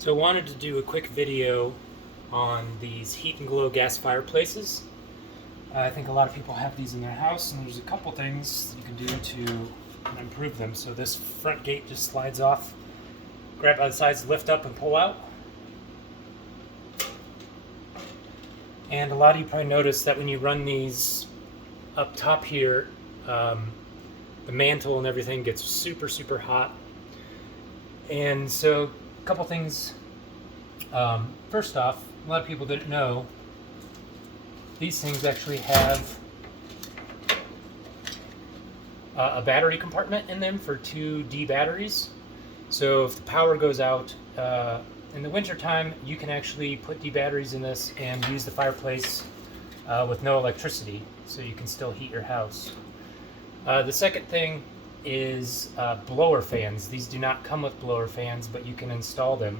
So I wanted to do a quick video on these Heat and Glo gas fireplaces. I think a lot of people have these in their house, and there's a couple things you can do to improve them. So this front gate just slides off, grab by the sides, lift up and pull out. And a lot of you probably noticed that when you run these up top here, the mantle and everything gets super hot. And so a couple things. First off, a lot of people didn't know these things actually have a battery compartment in them for 2 D batteries. So if the power goes out in the winter time, you can actually put D batteries in this and use the fireplace with no electricity, so you can still heat your house. The second thing is blower fans. These do not come with blower fans, but you can install them.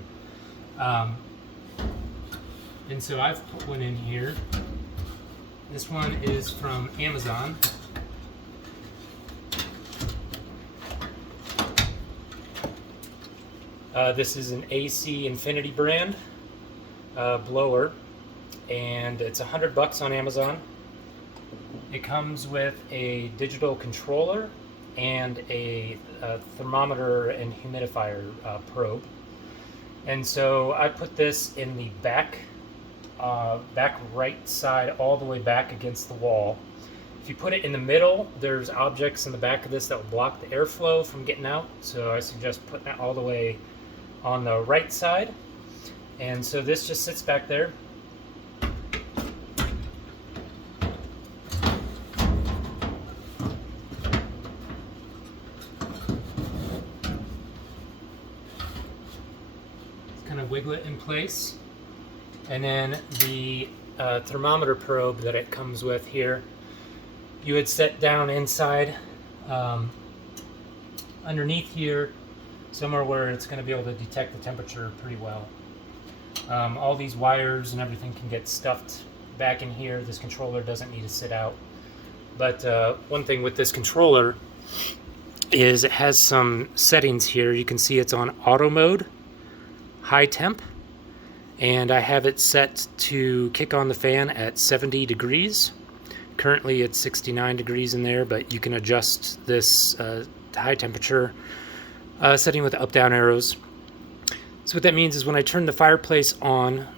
And so I've put one in here. This one is from Amazon. This is an AC Infinity brand blower, and it's $100 on Amazon. It comes with a digital controller and a thermometer and humidifier probe. And so I put this in the back right side, all the way back against the wall. If you put it in the middle, there's objects in the back of this that will block the airflow from getting out. So I suggest putting it all the way on the right side. And so this just sits back there. Kind of wiggle it in place, and then the thermometer probe that it comes with here, you would set down inside underneath here, somewhere where it's going to be able to detect the temperature pretty well. All these wires and everything can get stuffed back in here. This controller doesn't need to sit out. But one thing with this controller is it has some settings here. You can see it's on auto mode, high temp, and I have it set to kick on the fan at 70 degrees. Currently it's 69 degrees in there, but you can adjust this high temperature setting with up down arrows. So what that means is when I turn the fireplace on,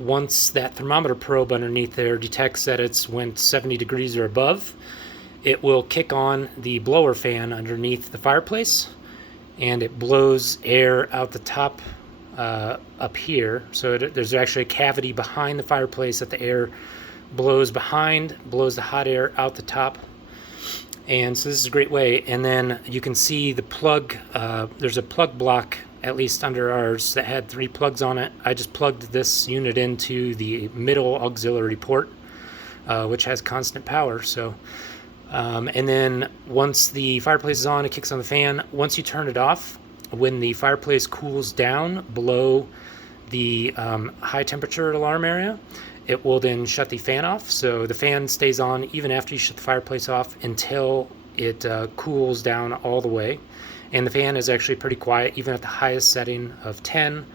once that thermometer probe underneath there detects that it's went 70 degrees or above, it will kick on the blower fan underneath the fireplace, and it blows air out the top up here. So there's actually a cavity behind the fireplace that the air blows behind, blows the hot air out the top. And so this is a great way. And then you can see the plug, there's a plug block, at least under ours, that had 3 plugs on it. I just plugged this unit into the middle auxiliary port, which has constant power. So and then once the fireplace is on, it kicks on the fan. Once you turn it off, when the fireplace cools down below the high temperature alarm area, it will then shut the fan off. So the fan stays on even after you shut the fireplace off until it cools down all the way. And the fan is actually pretty quiet, even at the highest setting of 10.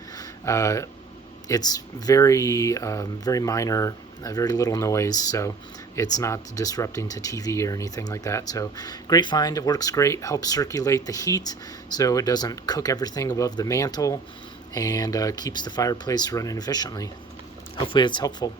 It's very minor, very little noise, so it's not disrupting to TV or anything like that. So great find. It works great, helps circulate the heat so it doesn't cook everything above the mantle, and keeps the fireplace running efficiently. Hopefully it's helpful.